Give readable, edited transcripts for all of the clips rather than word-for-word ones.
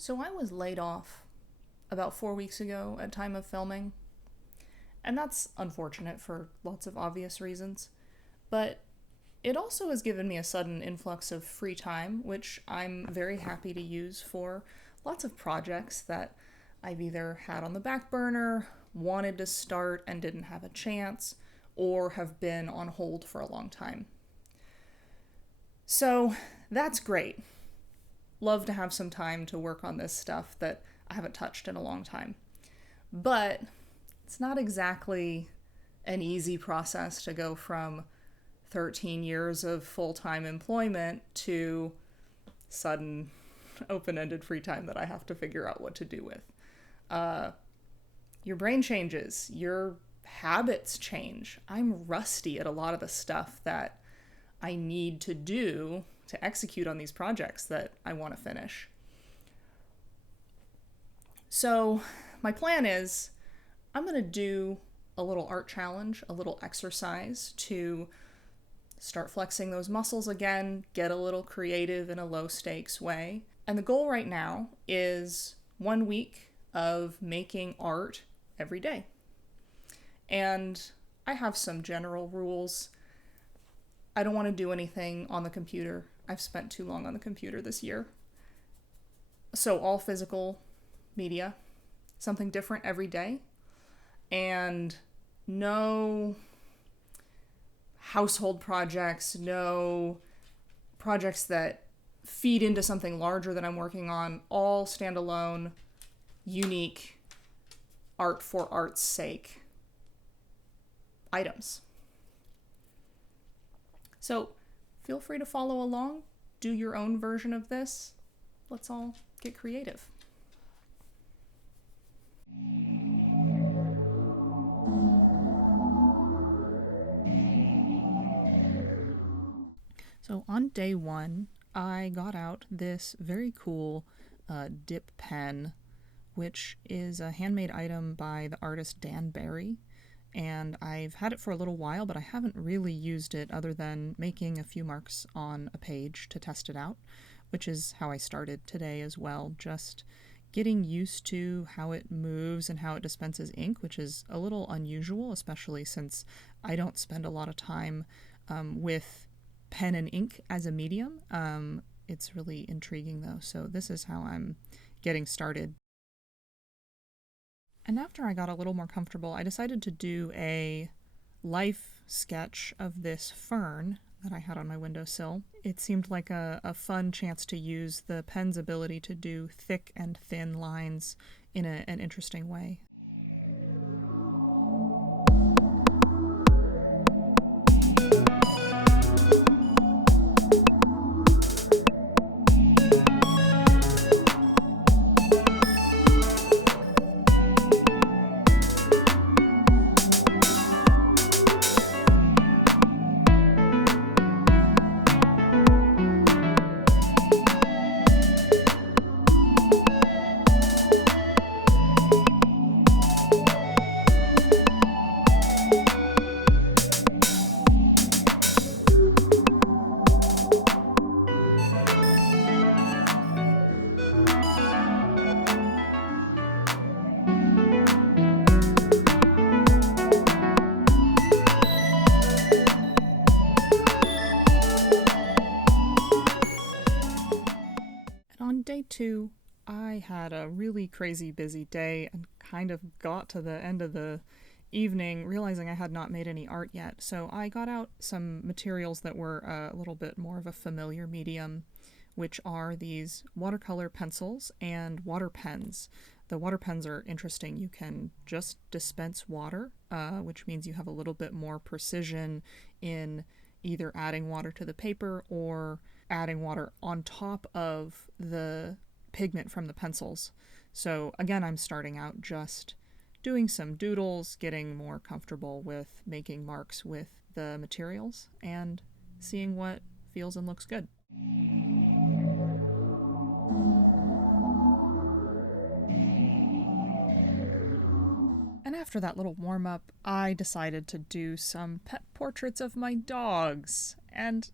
So I was laid off about 4 weeks ago at time of filming, and that's unfortunate for lots of obvious reasons, but it also has given me a sudden influx of free time, which I'm very happy to use for lots of projects that I've either had on the back burner, wanted to start and didn't have a chance, or have been on hold for a long time. So that's great. Love to have some time to work on this stuff that I haven't touched in a long time. But it's not exactly an easy process to go from 13 years of full-time employment to sudden open-ended free time that I have to figure out what to do with. Your brain changes, your habits change. I'm rusty at a lot of the stuff that I need to do to execute on these projects that I want to finish. So my plan is I'm going to do a little art challenge, a little exercise to start flexing those muscles again, get a little creative in a low stakes way. And the goal right now is 1 week of making art every day. And I have some general rules. I don't want to do anything on the computer. I've spent too long on the computer this year. So all physical media, something different every day, and no household projects, no projects that feed into something larger that I'm working on, all standalone, unique, art for art's sake items. So feel free to follow along, do your own version of this. Let's all get creative. So on day one, I got out this very cool dip pen, which is a handmade item by the artist Dan Barry. And I've had it for a little while, but I haven't really used it other than making a few marks on a page to test it out, which is how I started today as well, just getting used to how it moves and how it dispenses ink, which is a little unusual, especially since I don't spend a lot of time with pen and ink as a medium. It's really intriguing though, so this is how I'm getting started. And after I got a little more comfortable, I decided to do a life sketch of this fern that I had on my windowsill. It seemed like a fun chance to use the pen's ability to do thick and thin lines in an interesting way. On day two, I had a really crazy busy day and kind of got to the end of the evening realizing I had not made any art yet. So I got out some materials that were a little bit more of a familiar medium, which are these watercolor pencils and water pens. The water pens are interesting. You can just dispense water, which means you have a little bit more precision in either adding water to the paper or adding water on top of the pigment from the pencils. So again, I'm starting out just doing some doodles, getting more comfortable with making marks with the materials, and seeing what feels and looks good. And after that little warm-up, I decided to do some pet portraits of my dogs. And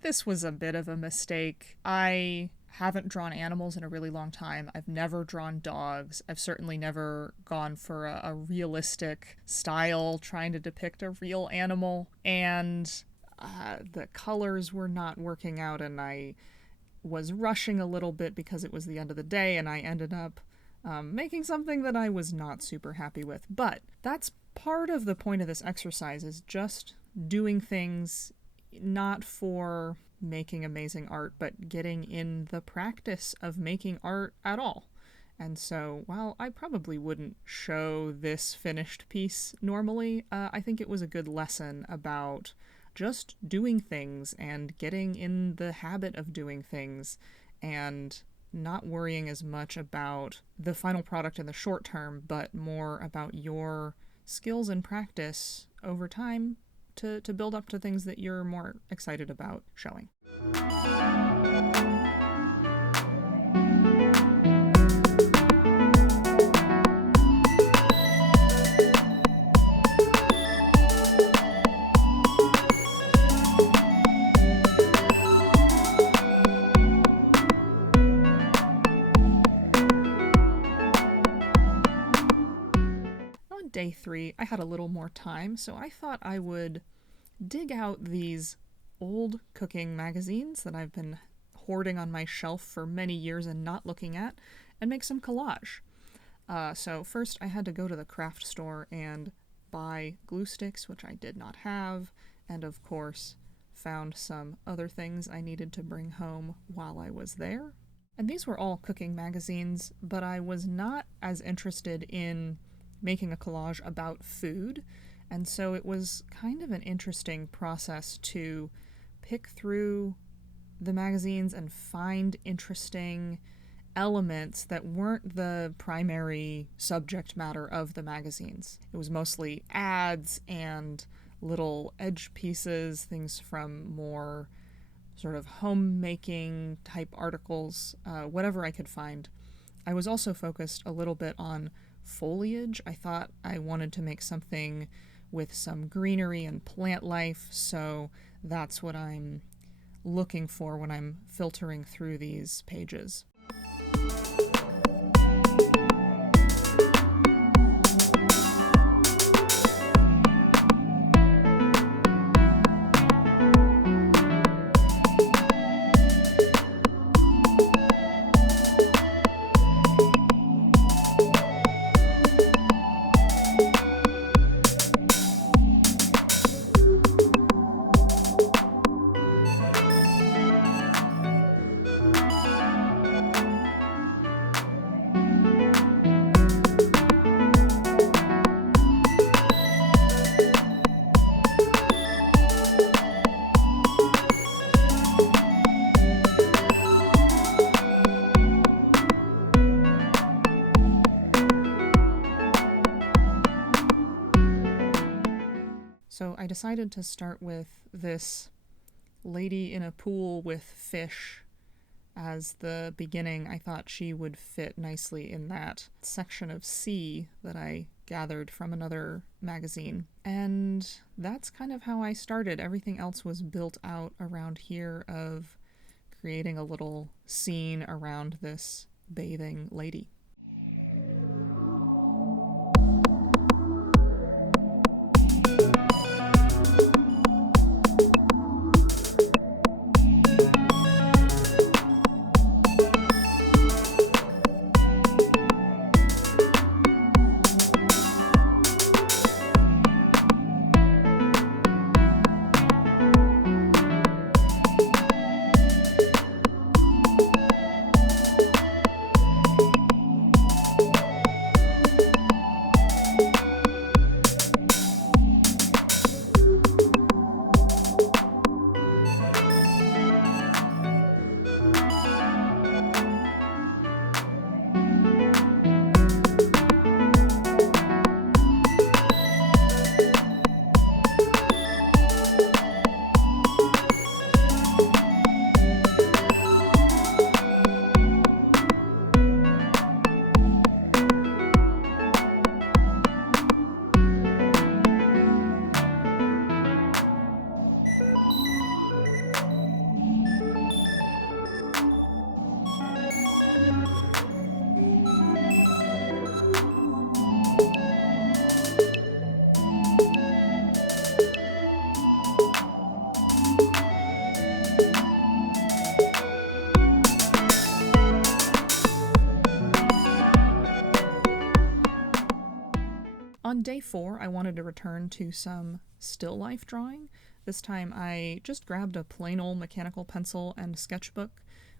this was a bit of a mistake. I haven't drawn animals in a really long time. I've never drawn dogs. I've certainly never gone for a realistic style trying to depict a real animal. And the colors were not working out, and I was rushing a little bit because it was the end of the day, and I ended up making something that I was not super happy with. But that's part of the point of this exercise, is just doing things not for making amazing art, but getting in the practice of making art at all. And so, while I probably wouldn't show this finished piece normally, I think it was a good lesson about just doing things and getting in the habit of doing things and not worrying as much about the final product in the short term, but more about your skills and practice over time to build up to things that you're more excited about showing. Day 3, I had a little more time, so I thought I would dig out these old cooking magazines that I've been hoarding on my shelf for many years and not looking at, and make some collage. So first I had to go to the craft store and buy glue sticks, which I did not have, and of course found some other things I needed to bring home while I was there. And these were all cooking magazines, but I was not as interested in making a collage about food, and so it was kind of an interesting process to pick through the magazines and find interesting elements that weren't the primary subject matter of the magazines. It was mostly ads and little edge pieces, things from more sort of homemaking type articles, whatever I could find. I was also focused a little bit on foliage. I thought I wanted to make something with some greenery and plant life, so that's what I'm looking for when I'm filtering through these pages. So I decided to start with this lady in a pool with fish as the beginning. I thought she would fit nicely in that section of sea that I gathered from another magazine. And that's kind of how I started. Everything else was built out around here of creating a little scene around this bathing lady. 4, I wanted to return to some still life drawing. This time I just grabbed a plain old mechanical pencil and sketchbook,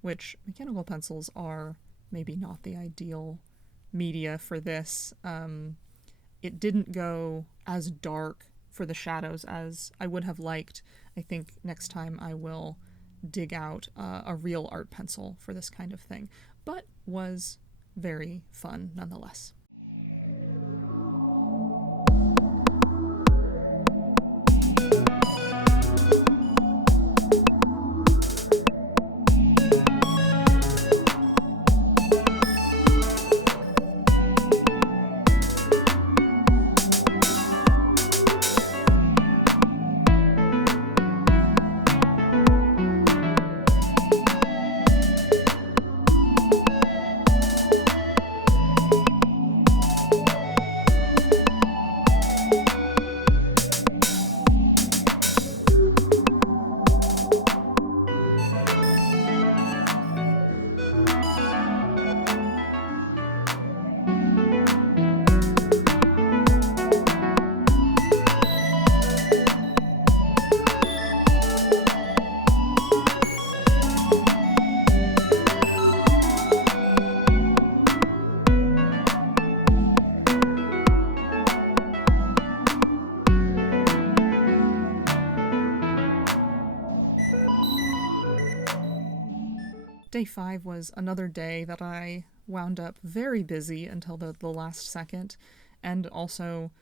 which mechanical pencils are maybe not the ideal media for this. It didn't go as dark for the shadows as I would have liked. I think next time I will dig out a real art pencil for this kind of thing, but was very fun nonetheless. Day 5 was another day that I wound up very busy until the last second, and also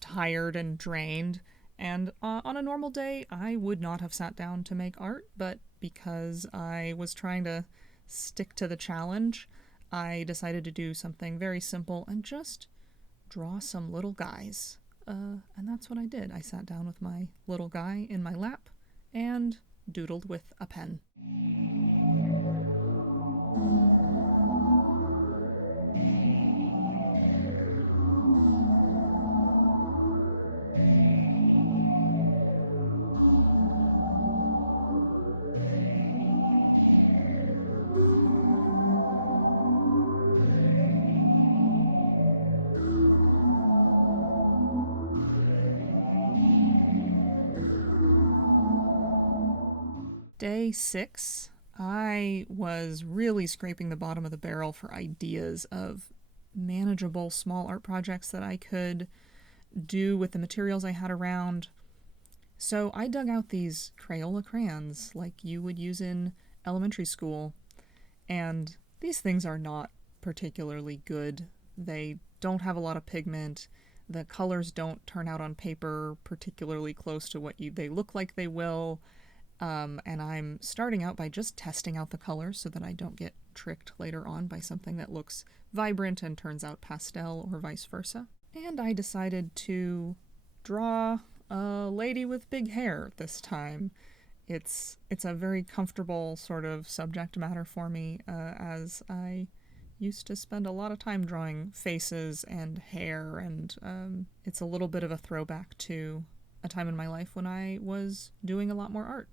tired and drained. And on a normal day, I would not have sat down to make art, but because I was trying to stick to the challenge, I decided to do something very simple and just draw some little guys. And that's what I did. I sat down with my little guy in my lap and doodled with a pen. Day 6, I was really scraping the bottom of the barrel for ideas of manageable small art projects that I could do with the materials I had around. So I dug out these Crayola crayons like you would use in elementary school, and these things are not particularly good. They don't have a lot of pigment. The colors don't turn out on paper particularly close to what they look like they will. And I'm starting out by just testing out the colors so that I don't get tricked later on by something that looks vibrant and turns out pastel or vice versa. And I decided to draw a lady with big hair this time. It's a very comfortable sort of subject matter for me, as I used to spend a lot of time drawing faces and hair, and it's a little bit of a throwback to a time in my life when I was doing a lot more art.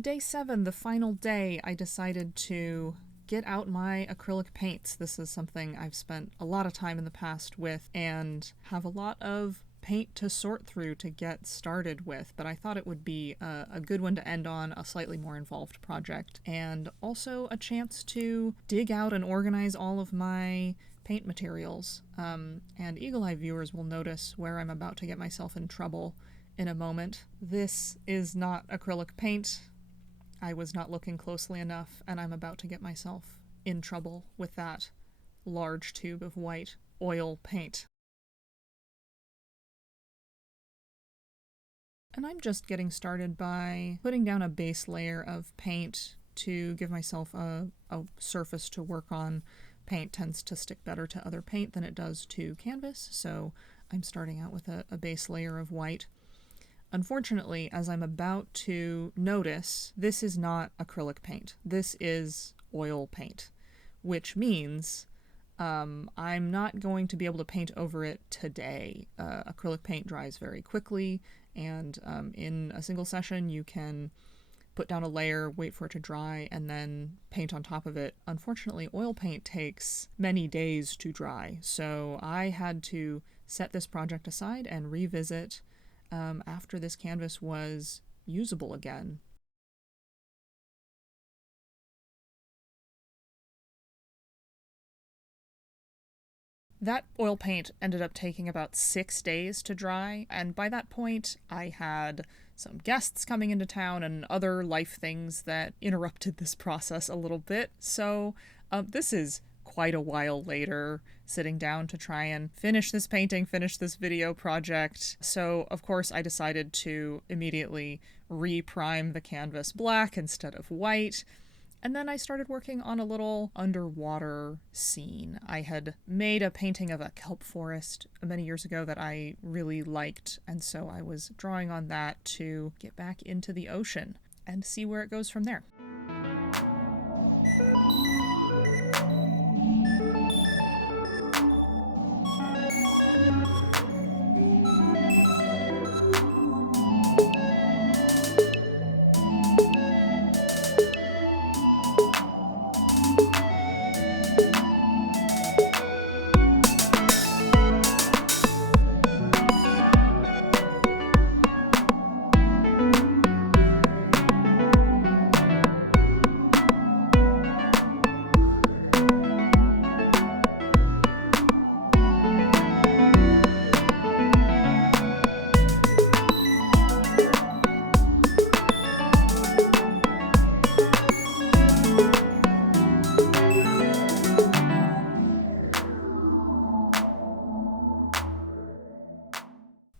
Day 7, the final day, I decided to get out my acrylic paints. This is something I've spent a lot of time in the past with and have a lot of paint to sort through to get started with, but I thought it would be a good one to end on, a slightly more involved project, and also a chance to dig out and organize all of my paint materials. And Eagle Eye viewers will notice where I'm about to get myself in trouble in a moment. This is not acrylic paint. I was not looking closely enough, and I'm about to get myself in trouble with that large tube of white oil paint. And I'm just getting started by putting down a base layer of paint to give myself a surface to work on. Paint tends to stick better to other paint than it does to canvas, so I'm starting out with a base layer of white. Unfortunately, as I'm about to notice, this is not acrylic paint. This is oil paint, which means I'm not going to be able to paint over it today. Acrylic paint dries very quickly, and in a single session you can put down a layer, wait for it to dry, and then paint on top of it. Unfortunately, oil paint takes many days to dry, so I had to set this project aside and revisit after this canvas was usable again. That oil paint ended up taking about 6 days to dry, and by that point I had some guests coming into town and other life things that interrupted this process a little bit. So this is quite a while later, sitting down to try and finish this painting, finish this video project. So of course I decided to immediately reprime the canvas black instead of white. And then I started working on a little underwater scene. I had made a painting of a kelp forest many years ago that I really liked, and so I was drawing on that to get back into the ocean and see where it goes from there.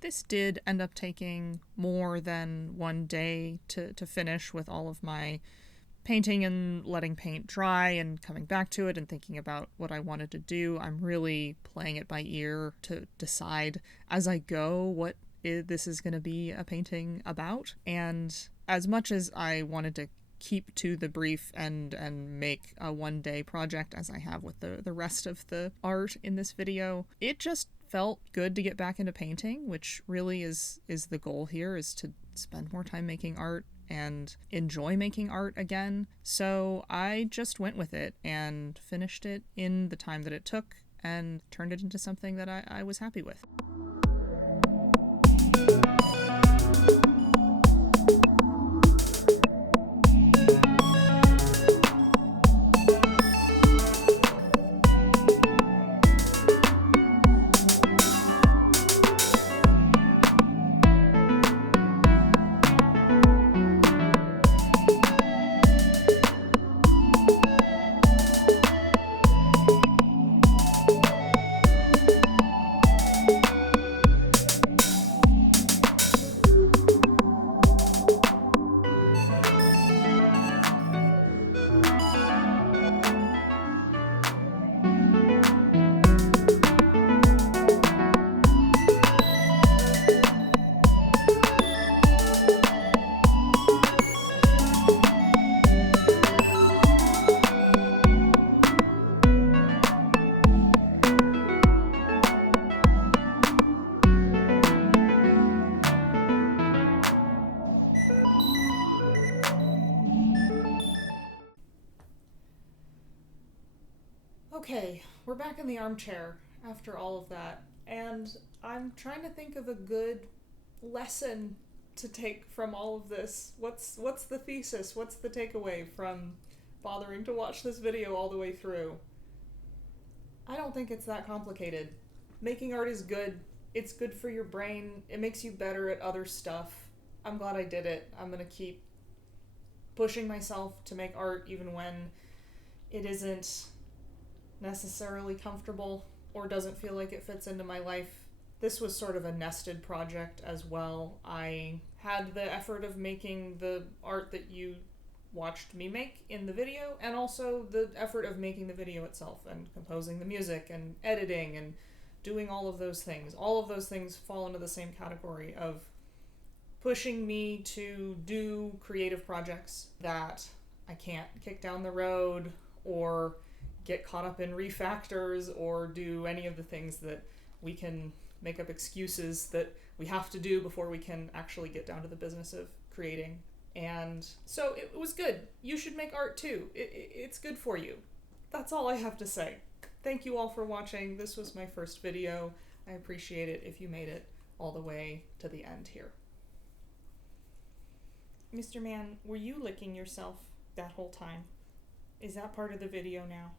This did end up taking more than one day to finish, with all of my painting and letting paint dry and coming back to it and thinking about what I wanted to do. I'm really playing it by ear to decide as I go what this is going to be a painting about. And as much as I wanted to keep to the brief and make a one-day project as I have with the rest of the art in this video, it just felt good to get back into painting, which really is the goal here, is to spend more time making art and enjoy making art again. So I just went with it and finished it in the time that it took and turned it into something that I was happy with. Okay, we're back in the armchair after all of that, And I'm trying to think of a good lesson to take from all of this. What's the thesis? What's the takeaway from bothering to watch this video all the way through? I don't think it's that complicated. Making art is good. It's good for your brain. It makes you better at other stuff. I'm glad I did it. I'm gonna keep pushing myself to make art even when it isn't necessarily comfortable or doesn't feel like it fits into my life. This was sort of a nested project as well. I had the effort of making the art that you watched me make in the video, and also the effort of making the video itself and composing the music and editing and doing all of those things. All of those things fall into the same category of pushing me to do creative projects that I can't kick down the road or get caught up in refactors or do any of the things that we can make up excuses that we have to do before we can actually get down to the business of creating. And so it was good. You should make art too. It's good for you. That's all I have to say. Thank you all for watching. This was my first video. I appreciate it if you made it all the way to the end here. Mr. Man, were you licking yourself that whole time? Is that part of the video now?